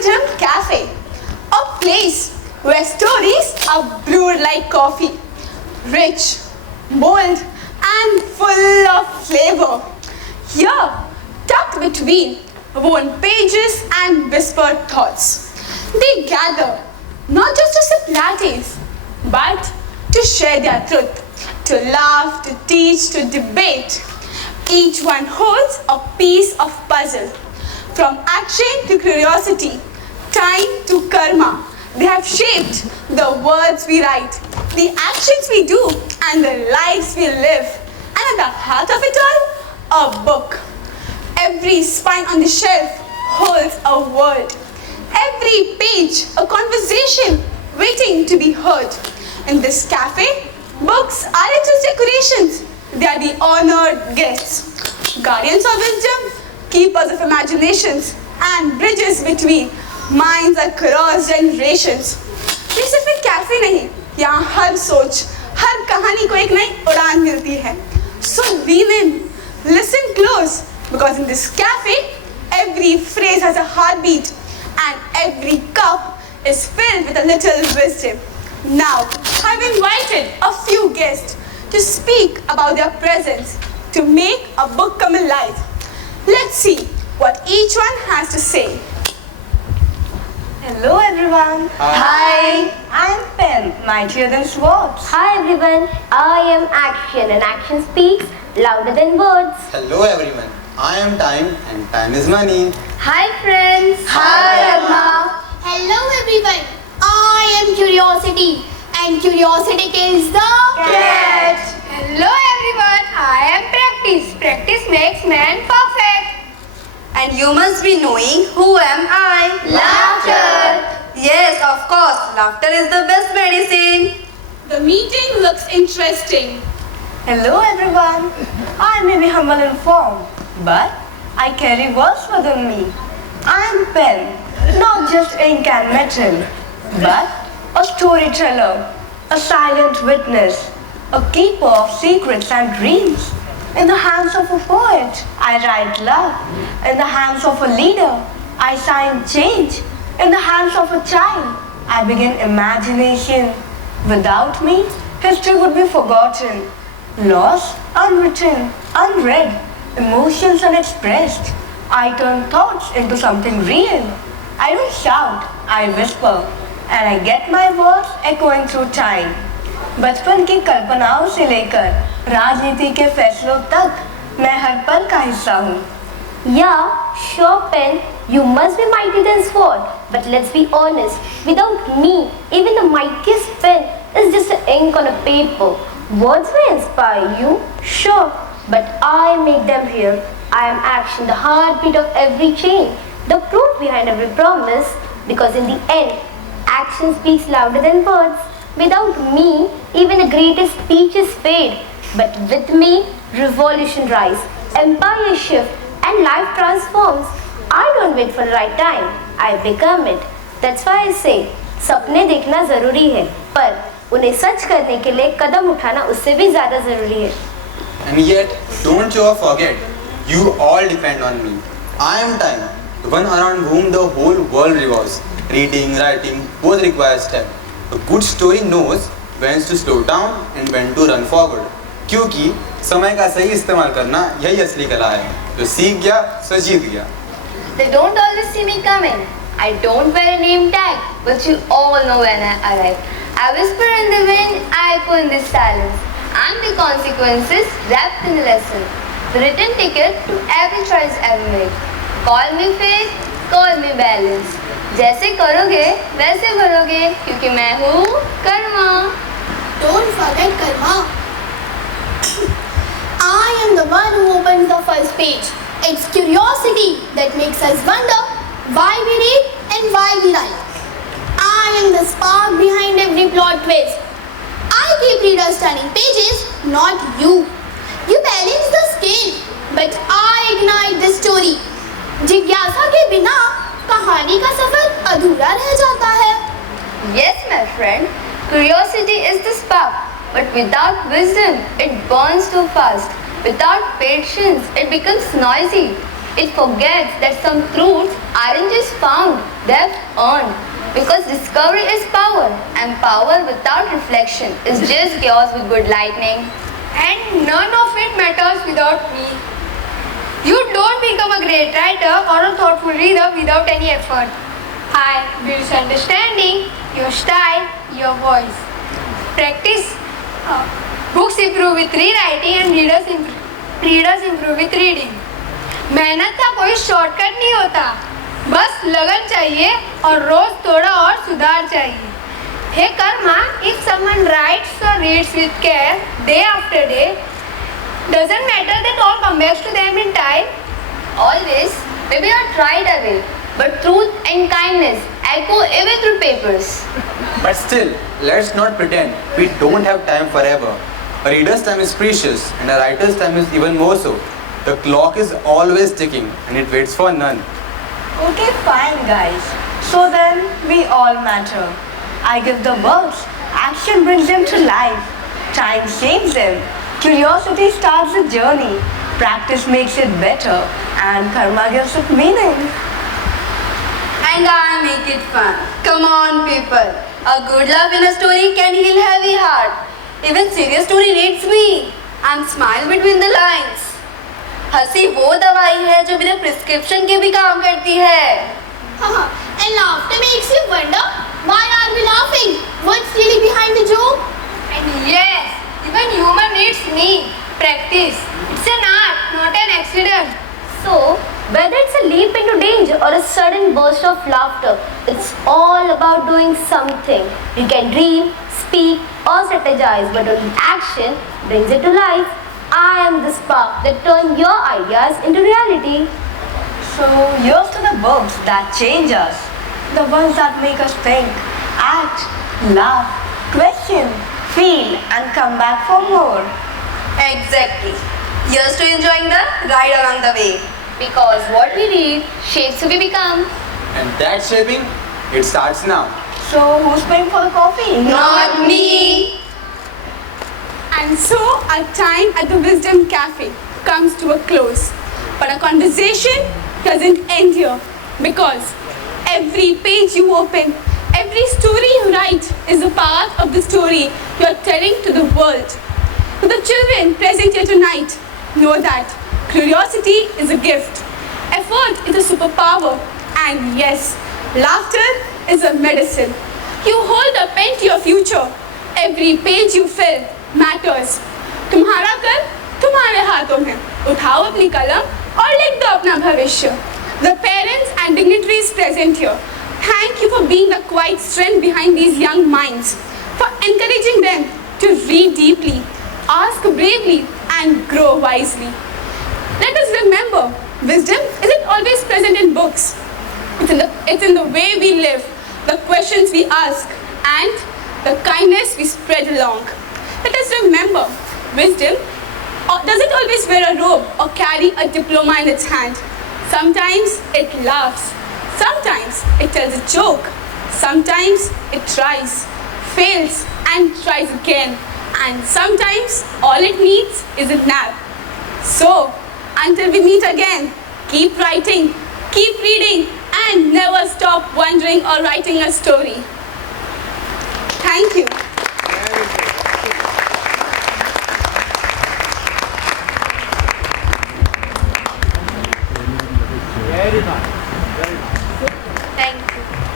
Wisdom Cafe, a place where stories are brewed like coffee, rich, bold, and full of flavor. Here, tucked between worn pages and whispered thoughts, they gather not just to sip lattes, but to share their truth, to laugh, to teach, to debate. Each one holds a piece of puzzle. From action to curiosity, time to karma, they have shaped the words we write, the actions we do, and the lives we live. And at the heart of it all, a book. Every spine on the shelf holds a world. Every page, a conversation waiting to be heard. In this cafe, books aren't just decorations, they are the honored guests, guardians of wisdom, keepers of imaginations, and bridges between minds across generations. ये सिर्फ एक cafe नहीं, यहाँ हर सोच, हर कहानी को एक नई उड़ान मिलती है. So lean in, listen close, because in this cafe, every phrase has a heartbeat, and every cup is filled with a little wisdom. Now, I've invited a few guests to speak about their presence, to make a book come alive. Let's see what each one has to say. Hello everyone. Hi. I'm Pen, mightier than swords. Hi everyone, I am Action and action speaks louder than words. Hello everyone, I am Time and time is money. Hi friends. Hi, Emma. Hello everyone, I am Curiosity and curiosity kills the Cat. Hello everyone, I am Practice. Practice makes man perfect. And you must be knowing who am I? Laughter. Yes, of course, laughter is the best medicine. The meeting looks interesting. Hello everyone. I may be humble in form, but I carry words within me. I am Pen, not just ink and metal, but a storyteller, a silent witness, a keeper of secrets and dreams. In the hands of a poet, I write love. In the hands of a leader, I sign change. In the hands of a child, I begin imagination. Without me, history would be forgotten. Lost, unwritten, unread, emotions unexpressed. I turn thoughts into something real. I don't shout, I whisper, and I get my words echoing through time. बचपन की कल्पनाओं से लेकर राजनीति के फैसलों तक मैं हर पल का हिस्सा हूँ. Yeah, sure Pen, you must be mighty than sword. But let's be honest, without me, even the mightiest pen is just an ink on a paper. Words may inspire you, sure, but I make them real. I am action, the heartbeat of every chain, the truth behind every promise, because in the end, action speaks louder than words. Without me, even the greatest speeches fade. But with me, revolution rise, empire shift, and life transforms. I don't wait for the right time, I become it. That's why I say, सपने देखना जरूरी है, पर उन्हें सच करने के लिए कदम उठाना उससे भी ज़्यादा जरूरी है. And yet, don't you forget, you all depend on me. I am Time, the one around whom the whole world revolves. Reading, writing, both require step. A good story knows when to slow down and when to run forward. क्योंकि समय का सही इस्तेमाल करना यही असली कला है. जो सीख गया, सो जीत गया. They don't always see me coming. I don't wear a name tag, but you all know when I arrive. I whisper in the wind, I echo in the silence, and the consequences wrapped in the lesson. The written ticket to every choice ever made. Call me fate, call me balance. जैसे करोगे वैसे भरोगे क्योंकि मैं हूँ Karma. Don't forget karma. I am the one who opens the first page. It's curiosity that makes us wonder why we read and why we write. I am the spark behind every plot twist. I keep readers turning pages, not you. You balance the scale, but I ignite the story. जिज्ञासा के बिना कहानी का सफर अधूरा रह जाता है. Yes, my friend. Curiosity is the spark, but without wisdom, it burns too fast. Without patience, it becomes noisy. It forgets that some truths aren't just found, they've earned. Because discovery is power, and power without reflection is just chaos with good lightning. And none of it matters without me. You don't become a great writer or a thoughtful reader without any effort. I build understanding, your style, your voice. Practice. Books improve with rewriting and readers improve with reading. मेहनत का कोई shortcut नहीं होता, बस लगन चाहिए और रोज थोड़ा और सुधार चाहिए. Hey Karma, if someone writes or reads with care day after day, doesn't matter that all comes back to them in time. Always, maybe not right away, but truth and kindness echo even through papers. But still, let's not pretend we don't have time forever. A reader's time is precious and a writer's time is even more so. The clock is always ticking and it waits for none. Okay, fine guys. So then, we all matter. I give the words. Action brings them to life. Time saves them. Curiosity starts the journey. Practice makes it better. And karma gives it meaning. And I make it fun. Come on, people. A good laugh in a story can heal heavy heart. Even serious story needs me. And smile between the lines. हंसी वो दवाई है जो बिना prescription के भी काम करती है. And laughter makes you wonder, why are we laughing? What's really behind the joke? And yes, even humor needs me. Practice. It's an art, not an accident. So, whether it's a leap into danger or a sudden burst of laughter, it's all about doing something. You can dream, speak, or strategize, but only action brings it to life. I am the spark that turns your ideas into reality. So here's to the books that change us. The ones that make us think, act, laugh, question, feel and come back for more. Exactly. Here's to enjoying the ride along the way. Because what we read shapes who we become. And that shaping, it starts now. So who's paying for the coffee? Not me. And so our time at the Wisdom Cafe comes to a close. But our conversation doesn't end here, because every page you open, every story you write is a part of the story you're telling to the world. To the children present here tonight, know that curiosity is a gift, effort is a superpower, and yes, laughter is a medicine. You hold a pen to your future. Every page you fill matters. तुम्हारा कल तुम्हारे हाथों में. उठाओ अपनी कलम और लिख दो अपना भविष्य. The parents and dignitaries present here, thank you for being the quiet strength behind these young minds, for encouraging them to read deeply, ask bravely, and grow wisely. Let us remember, wisdom isn't always present in books. It's in the way we live, the questions we ask, and the kindness we spread along. Let us remember, wisdom doesn't always wear a robe or carry a diploma in its hand. Sometimes it laughs, sometimes it tells a joke, sometimes it tries, fails and tries again, and sometimes all it needs is a nap. So, until we meet again, keep writing, keep reading, and never stop wondering or writing a story. Thank you. Thank you.